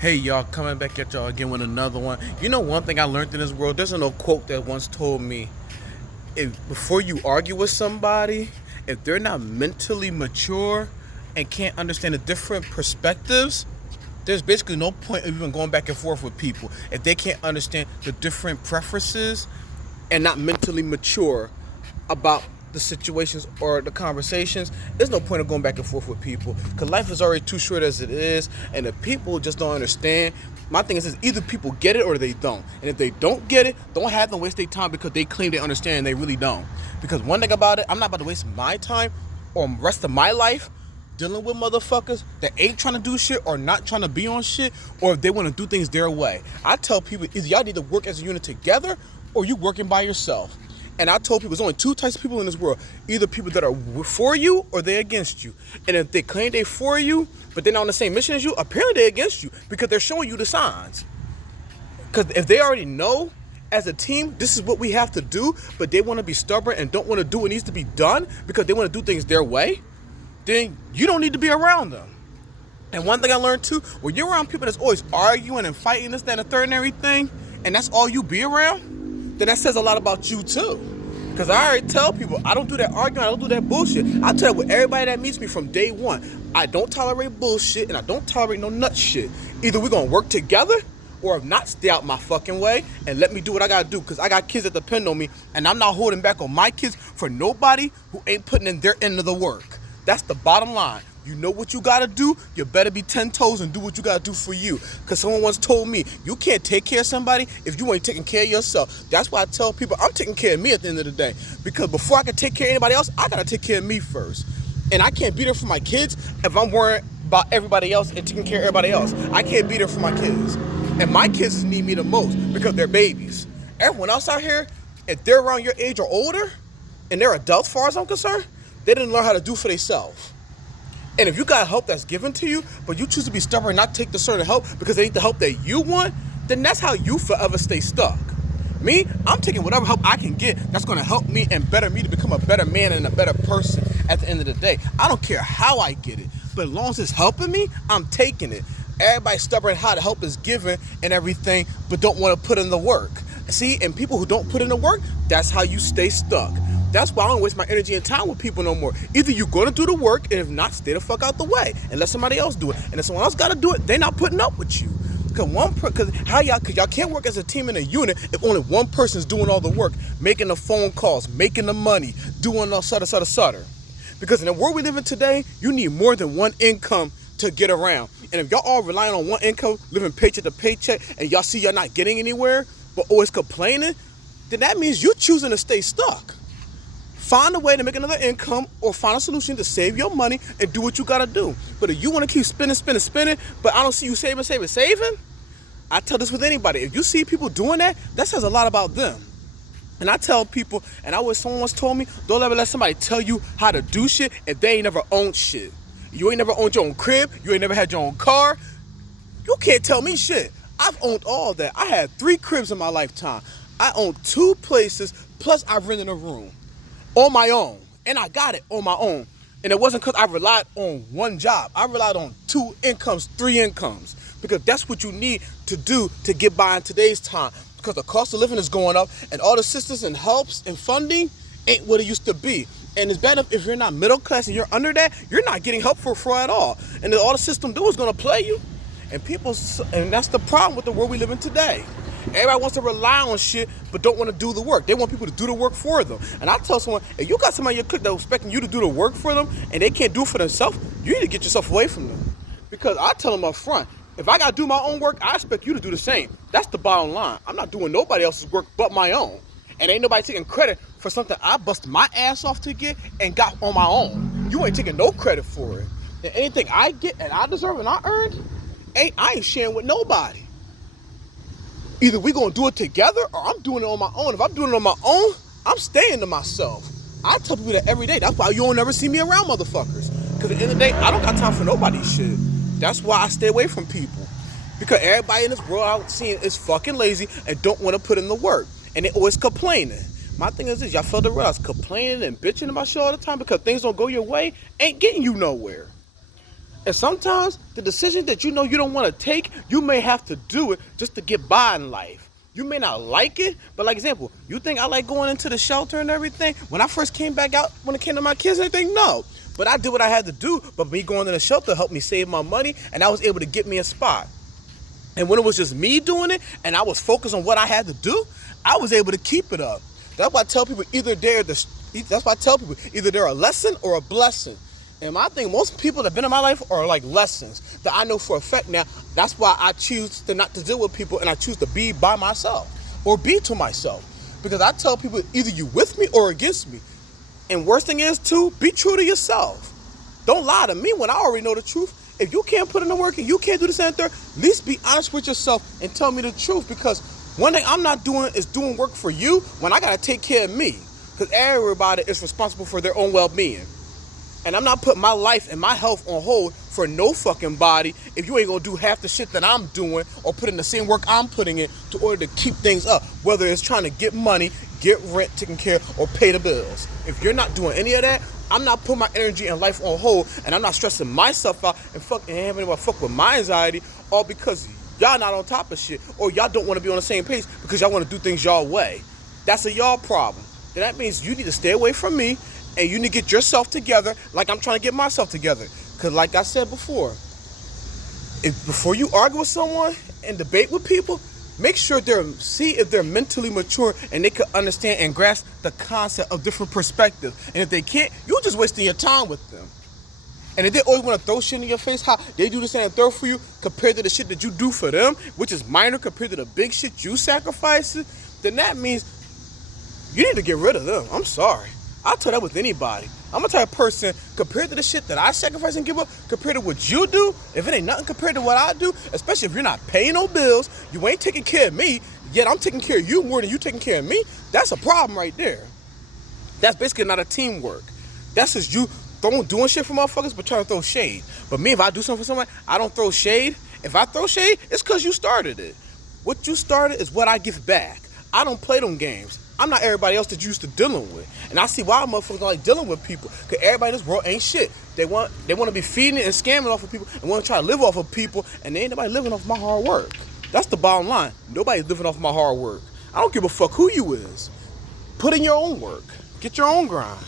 Hey y'all, coming back at y'all again with another one. You know one thing I learned in this world, there's an old quote that once told me, before you argue with somebody, if they're not mentally mature and can't understand the different perspectives, there's basically no point of even going back and forth with people. If they can't understand the different preferences and not mentally mature about the situations or the conversations, there's no point of going back and forth with people because life is already too short as it is, and if people just don't understand, my thing is either people get it or they don't. And if they don't get it, don't have them waste their time because they claim they understand and they really don't. Because one thing about it, I'm not about to waste my time or the rest of my life dealing with motherfuckers that ain't trying to do shit or not trying to be on shit, or if they want to do things their way. I tell people either y'all need to work as a unit together or you working by yourself. And I told people there's only two types of people in this world. Either people that are for you or they're against you. And if they claim they're for you, but they're not on the same mission as you, apparently they're against you because they're showing you the signs. Because if they already know as a team, this is what we have to do, but they want to be stubborn and don't want to do what needs to be done because they want to do things their way, then you don't need to be around them. And one thing I learned too, when you're around people that's always arguing and fighting this, that, and the third and everything, and that's all you be around, then that says a lot about you too. Because I already tell people, I don't do that arguing, I don't do that bullshit. I tell you with everybody that meets me from day one, I don't tolerate bullshit and I don't tolerate no nut shit. Either we're gonna work together, or if not, stay out my fucking way and let me do what I gotta do. Because I got kids that depend on me, and I'm not holding back on my kids for nobody who ain't putting in their end of the work. That's the bottom line. You know what you gotta do, you better be 10 toes and do what you gotta do for you. Because someone once told me, you can't take care of somebody if you ain't taking care of yourself. That's why I tell people, I'm taking care of me at the end of the day. Because before I can take care of anybody else, I gotta take care of me first. And I can't be there for my kids if I'm worrying about everybody else and taking care of everybody else. I can't be there for my kids. And my kids need me the most because they're babies. Everyone else out here, if they're around your age or older, and they're adults as far as I'm concerned, they didn't learn how to do for themselves. And if you got help that's given to you, but you choose to be stubborn and not take the certain help because it ain't the help that you want, then that's how you forever stay stuck. Me, I'm taking whatever help I can get that's gonna help me and better me to become a better man and a better person at the end of the day. I don't care how I get it, but as long as it's helping me, I'm taking it. Everybody's stubborn how the help is given and everything, but don't want to put in the work. See, and people who don't put in the work, that's how you stay stuck. That's why I don't waste my energy and time with people no more. Either you're gonna do the work, and if not, stay the fuck out the way and let somebody else do it. And if someone else gotta do it, they're not putting up with you. Cause y'all can't work as a team in a unit if only one person's doing all the work, making the phone calls, making the money, doing all sutter. Because in the world we live in today, you need more than one income to get around. And if y'all all relying on one income, living paycheck to paycheck, and y'all see y'all not getting anywhere, but always complaining, then that means you're choosing to stay stuck. Find a way to make another income or find a solution to save your money and do what you gotta do. But if you wanna keep spending, but I don't see you saving, I tell this with anybody. If you see people doing that, that says a lot about them. And I tell people, and someone once told me, don't ever let somebody tell you how to do shit if they ain't never owned shit. You ain't never owned your own crib, you ain't never had your own car. You can't tell me shit. I've owned all that. I had 3 cribs in my lifetime. I owned 2 places, plus I rented a room on my own. And I got it on my own. And it wasn't because I relied on one job. I relied on 2 incomes, 3 incomes. Because that's what you need to do to get by in today's time. Because the cost of living is going up and all the assistance and helps and funding ain't what it used to be. And it's bad enough if you're not middle class and you're under that, you're not getting help for at all. And all the system do is going to play you. And that's the problem with the world we live in today. Everybody wants to rely on shit, but don't want to do the work. They want people to do the work for them. And I tell someone, if you got somebody in your clique that's expecting you to do the work for them, and they can't do it for themselves, you need to get yourself away from them. Because I tell them up front, if I got to do my own work, I expect you to do the same. That's the bottom line. I'm not doing nobody else's work but my own. And ain't nobody taking credit for something I busted my ass off to get and got on my own. You ain't taking no credit for it. And anything I get and I deserve and I earned, I ain't sharing with nobody. Either we gonna do it together or I'm doing it on my own. If I'm doing it on my own, I'm staying to myself. I tell people that every day. That's why you don't ever see me around motherfuckers. Because at the end of the day, I don't got time for nobody's shit. That's why I stay away from people. Because everybody in this world I'm seeing is fucking lazy and don't want to put in the work. And they always complaining. My thing is this, y'all fail to realize complaining and bitching about shit all the time because things don't go your way ain't getting you nowhere. And sometimes the decision that you know you don't want to take, you may have to do it just to get by in life. You may not like it, but like example, you think I like going into the shelter and everything? When I first came back out, when it came to my kids and everything, no. But I did what I had to do, but me going to the shelter helped me save my money, and I was able to get me a spot. And when it was just me doing it, and I was focused on what I had to do, I was able to keep it up. That's why I tell people either they're a lesson or a blessing. And I think most people that have been in my life are like lessons that I know for a fact now. That's why I choose to not to deal with people, and I choose to be by myself or be to myself. Because I tell people either you with me or against me. And worst thing is too, be true to yourself. Don't lie to me when I already know the truth. If you can't put in the work and you can't do this and third, at least be honest with yourself and tell me the truth. Because one thing I'm not doing is doing work for you when I gotta take care of me. Because everybody is responsible for their own well-being. And I'm not putting my life and my health on hold for no fucking body if you ain't gonna do half the shit that I'm doing or put in the same work I'm putting in to order to keep things up. Whether it's trying to get money, get rent taken care of, or pay the bills. If you're not doing any of that, I'm not putting my energy and life on hold, and I'm not stressing myself out and having anybody fuck with my anxiety, all because y'all not on top of shit, or y'all don't want to be on the same page because y'all want to do things y'all way. That's a y'all problem. Then that means you need to stay away from me, and you need to get yourself together like I'm trying to get myself together. Because like I said before, before you argue with someone and debate with people, make sure see if they're mentally mature and they can understand and grasp the concept of different perspectives. And if they can't, you're just wasting your time with them. And if they always want to throw shit in your face, how they do this and throw for you compared to the shit that you do for them, which is minor compared to the big shit you sacrifice, then that means you need to get rid of them. I'm sorry. I'll tell that with anybody. I'm the type of person, compared to the shit that I sacrifice and give up, compared to what you do, if it ain't nothing compared to what I do, especially if you're not paying no bills, you ain't taking care of me, yet I'm taking care of you more than you taking care of me, that's a problem right there. That's basically not a teamwork. That's just you doing shit for motherfuckers but trying to throw shade. But me, if I do something for somebody, I don't throw shade. If I throw shade, it's because you started it. What you started is what I give back. I don't play them games. I'm not everybody else that you used to dealing with. And I see why motherfuckers don't like dealing with people. Because everybody in this world ain't shit. They want to be feeding and scamming off of people and want to try to live off of people, and there ain't nobody living off my hard work. That's the bottom line. Nobody's living off my hard work. I don't give a fuck who you is. Put in your own work. Get your own grind.